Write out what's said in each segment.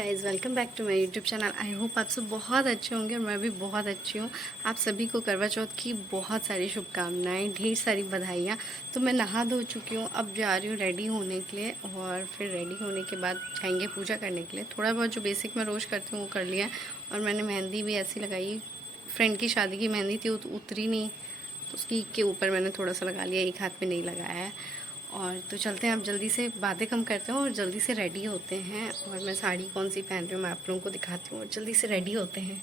Guys, welcome back to my YouTube channel. I hope आप सब बहुत अच्छे होंगे और मैं भी बहुत अच्छी हूँ। आप सभी को करवा चौथ की बहुत सारी शुभकामनाएं, ढेर सारी बधाइयाँ। तो मैं नहा धो चुकी हूँ, अब जा रही हूँ रेडी होने के लिए और फिर रेडी होने के बाद जाएंगे पूजा करने के लिए। थोड़ा बहुत जो बेसिक मैं रोज़ करती हूँ वो कर लिया है और मैंने मेहंदी भी ऐसी लगाई। फ्रेंड की शादी की मेहंदी थी, उतरी नहीं तो उसकी के ऊपर मैंने थोड़ा सा लगा लिया, एक हाथ में नहीं लगाया है। और तो चलते हैं, अब जल्दी से बातें कम करते हैं और जल्दी से रेडी होते हैं। और मैं साड़ी कौन सी पहन रही हूँ मैं आप लोगों को दिखाती हूँ और जल्दी से रेडी होते हैं।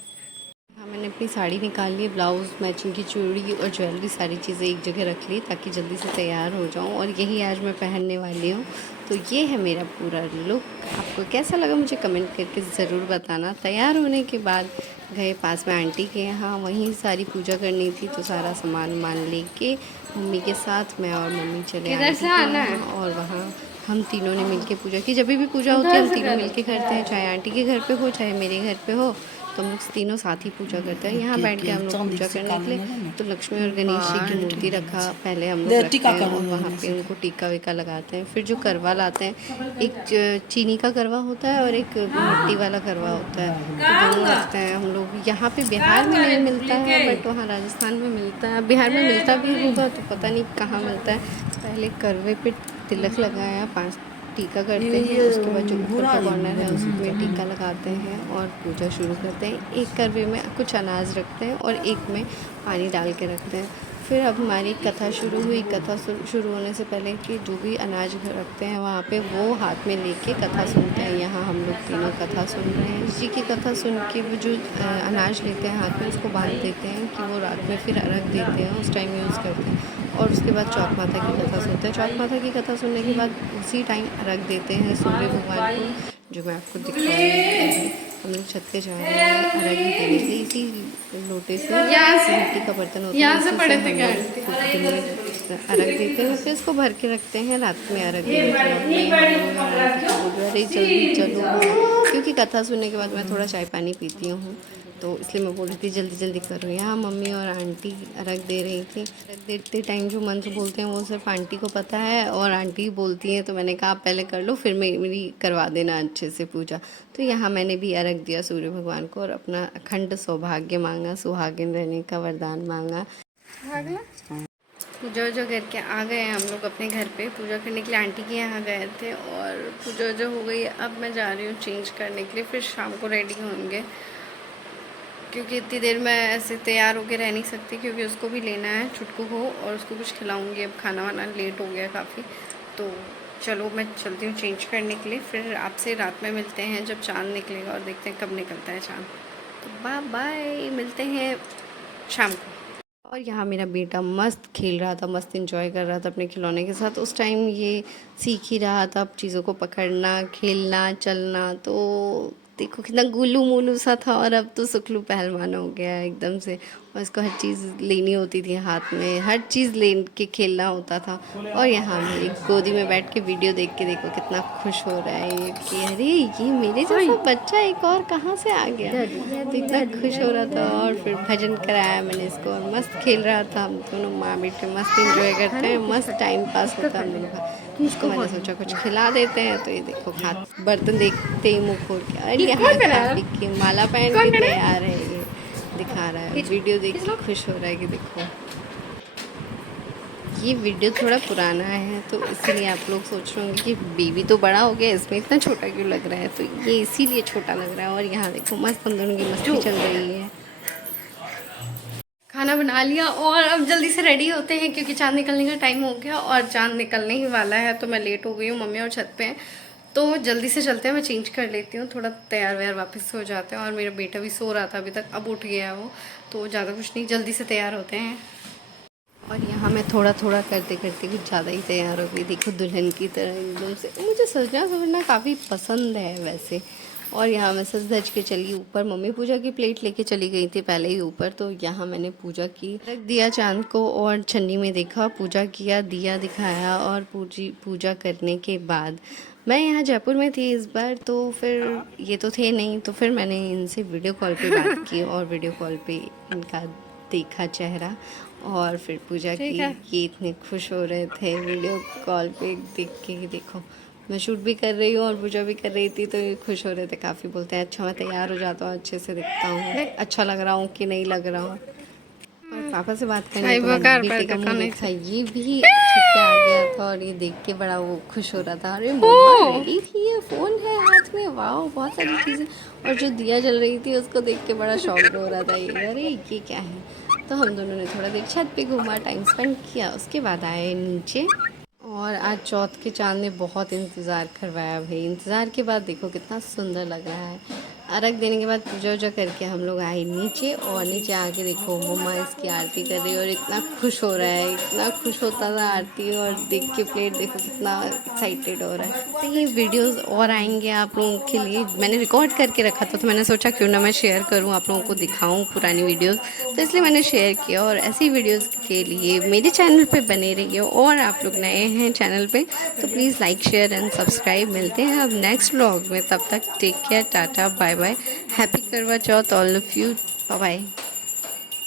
हाँ, मैंने अपनी साड़ी निकाल ली, ब्लाउज़, मैचिंग की चूड़ी और ज्वेलरी सारी चीज़ें एक जगह रख ली ताकि जल्दी से तैयार हो जाऊँ और यही आज मैं पहनने वाली हूँ। तो ये है मेरा पूरा लुक। आपको कैसा लगा मुझे कमेंट करके ज़रूर बताना। तैयार होने के बाद गए पास में आंटी के यहाँ, वहीं सारी पूजा करनी थी तो सारा सामान वामान लेके मम्मी के साथ मैं और मम्मी चले आंटी के यहाँ और वहाँ हम तीनों ने मिलके पूजा की। जब भी पूजा होती है हम तीनों मिलके करते हैं, चाहे आंटी के घर पे हो चाहे मेरे घर पे हो, तो हम लोग तीनों साथ ही पूजा करते हैं। यहाँ बैठ के हम लोग पूजा करने के लिए तो लक्ष्मी और गणेश जी की मूर्ति रखा, पहले हम लोग रखते हैं और वहाँ पे उनको टीका वीका लगाते हैं। फिर जो करवा लाते हैं, एक चीनी का करवा होता है और एक मिट्टी वाला करवा होता है, तो दोनों रखते हैं हम लोग। यहाँ पे बिहार में नहीं मिलता है बट वहाँ राजस्थान में मिलता है। बिहार में मिलता भी होगा तो पता नहीं कहाँ मिलता है। पहले करवे पे तिलक लगाया, 5 टीका करते हैं, उसके बाद जो ऊपर का कॉर्नर है उसमें टीका लगाते हैं और पूजा शुरू करते हैं। एक करवे में कुछ अनाज रखते हैं और एक में पानी डाल के रखते हैं। फिर अब हमारी कथा शुरू हुई। कथा शुरू होने से पहले कि जो भी अनाज रखते हैं वहाँ पे वो हाथ में लेके कथा सुनते हैं। यहाँ हम लोग तीनों कथा सुन रहे हैं। जी की कथा सुन के वो जो अनाज लेते हैं हाथ में उसको बांध देते हैं कि वो रात में फिर अर्घ देते हैं, उस टाइम यूज़ करते हैं। और उसके बाद चौथ माता की कथा सुनते हैं। चौथ माता की कथा सुनने के बाद उसी टाइम अर्घ देते हैं सूर्य भगवान को, जो मैं आपको दिखाऊंगी। हम लोग छत पे जा रहे हैं अर्घ देने के लिए। इसी लोटे से मिट्टी का बर्तन होता है, इसी से हम लोग दिन में अर्घ देते हैं, फिर इसको भर के रखते हैं रात में अर्घ देने के बाद। मैं बोल रही जल्दी चलो, क्योंकि कथा सुनने के बाद मैं थोड़ा चाय पानी पीती हूँ तो इसलिए मैं बोल रही थी जल्दी जल्दी करो। यहाँ मम्मी और आंटी अर्घ दे रही थी। अर्घ देते टाइम जो मंत्र बोलते हैं वो सिर्फ आंटी को पता है और आंटी बोलती हैं, तो मैंने कहा आप पहले कर लो फिर मेरी करवा देना अच्छे से पूजा। तो यहाँ मैंने भी अर्घ दिया सूर्य भगवान को और अपना अखंड सौभाग्य मांगा, सुहागिन रहने का वरदान मांगा। पूजा वूजा करके आ गए हम लोग अपने घर पे। पूजा करने के लिए आंटी के यहाँ गए थे और पूजा वूजा हो गई। अब मैं जा रही हूँ चेंज करने के लिए, फिर शाम को रेडी होंगे क्योंकि इतनी देर मैं ऐसे तैयार होकर रह नहीं सकती, क्योंकि उसको भी लेना है छुटकू को और उसको कुछ खिलाऊंगी। अब खाना वाना लेट हो गया काफ़ी, तो चलो मैं चलती हूँ चेंज करने के लिए। फिर आपसे रात में मिलते हैं जब चाँद निकलेगा और देखते हैं कब निकलता है चाँद। तो बाय बाय, मिलते हैं शाम को। और यहाँ मेरा बेटा मस्त खेल रहा था, मस्त एंजॉय कर रहा था अपने खिलौने के साथ। उस टाइम ये सीख ही रहा था चीज़ों को पकड़ना, खेलना, चलना। तो देखो कितना गुल्लू मुल्लू सा था और अब तो सुखलू पहलवान हो गया है एकदम से। और इसको हर चीज़ लेनी होती थी हाथ में, हर चीज़ ले के खेलना होता था। और यहाँ मेरी गोदी में बैठ के वीडियो देख के देखो कितना खुश हो रहा है ये कि अरे ये मेरे जैसा बच्चा एक और कहाँ से आ गया, तो इतना खुश हो रहा था। और फिर भजन कराया मैंने इसको और मस्त खेल रहा था। हम दोनों माँ बेटे मस्त एंजॉय करते हैं, मस्त टाइम पास होता है हम लोगों का। उसको मैंने सोचा कुछ खिला देते हैं, तो ये देखो हाथ बर्तन देखते ही मुँह खोल के, अरे यहाँ कार्तिक की माला पहन के तैयार है, ये दिखा रहा है। वीडियो देख के खुश हो रहा है कि देखो। ये वीडियो थोड़ा पुराना है तो इसीलिए आप लोग सोच रहे होंगे कि बेबी तो बड़ा हो गया, इसमें इतना छोटा क्यों लग रहा है, तो ये इसीलिए छोटा लग रहा है। और यहाँ देखो मस्त हम दोनों की मस्ती चल रही है। खाना बना लिया और अब जल्दी से रेडी होते हैं क्योंकि चाँद निकलने का टाइम हो गया और चाँद निकलने ही वाला है। तो मैं लेट हो गई हूँ, मम्मी और छत पे हैं, तो जल्दी से चलते हैं। मैं चेंज कर लेती हूँ, थोड़ा तैयार व्यार वापस हो जाते हैं। और मेरा बेटा भी सो रहा था अभी तक, अब उठ गया वो, तो ज़्यादा कुछ नहीं, जल्दी से तैयार होते हैं। और यहाँ मैं थोड़ा थोड़ा करते करते कुछ ज़्यादा ही तैयार हो गई। देखो दुल्हन की तरह एकदम से। मुझे सजना सवरना काफ़ी पसंद है वैसे। और यहाँ मैं सज धज के चली ऊपर, मम्मी पूजा की प्लेट लेके चली गई थी पहले ही ऊपर। तो यहाँ मैंने पूजा की, रख दिया चांद को और छन्नी में देखा, पूजा किया, दिया दिखाया। और पूजा करने के बाद मैं यहाँ जयपुर में थी इस बार, तो फिर ये तो थे नहीं, तो फिर मैंने इनसे वीडियो कॉल पे बात की और वीडियो कॉल पे इनका देखा चेहरा और फिर पूजा की। ये इतने खुश हो रहे थे वीडियो कॉल पे देख के कि देखो मैं शूट भी कर रही हूँ और पूजा भी कर रही थी, तो ये खुश हो रहे थे काफ़ी, बोलते हैं अच्छा मैं तैयार हो जाता हूँ, अच्छे से दिखता हूँ, अच्छा लग रहा हूँ कि नहीं लग रहा हूँ। और पापा से बात करने के बाद बेटे का मुंह देखा, ये भी छत पे आ गया था और ये देख के बड़ा वो खुश हो रहा था, अरे मम्मा रेडी थी, ये फ़ोन है हाथ में, वाह बहुत सारी चीज़ें। और जो दिया जल रही थी उसको देख के बड़ा शॉक्ड हो रहा था, ये अरे ये क्या है। तो हम दोनों ने थोड़ा देर छत पे घूमा, टाइम स्पेंड किया, उसके बाद आए नीचे। और आज चौथ के चाँद ने बहुत इंतज़ार करवाया भाई, इंतज़ार के बाद देखो कितना सुंदर लग रहा है। अर्घ देने के बाद पूजा वूजा करके हम लोग आए नीचे, और नीचे आके देखो मम्मा इसकी आरती कर रही है और इतना खुश हो रहा है, इतना खुश होता था आरती और देख के, प्लेट देखो कितना एक्साइटेड हो रहा है। तो ये वीडियोस और आएंगे आप लोगों के लिए, मैंने रिकॉर्ड करके रखा था तो मैंने सोचा क्यों ना मैं शेयर करूँ, आप लोगों को दिखाऊँ पुरानी वीडियोज़, तो इसलिए मैंने शेयर किया। और ऐसी वीडियोज़ के लिए मेरे चैनल पर बने रहिए, और आप लोग नए हैं चैनल पर तो please like share and subscribe. मिलते हैं अब नेक्स्ट व्लॉग में, तब तक take care, tata bye bye, happy Karva Chauth all of you, bye bye.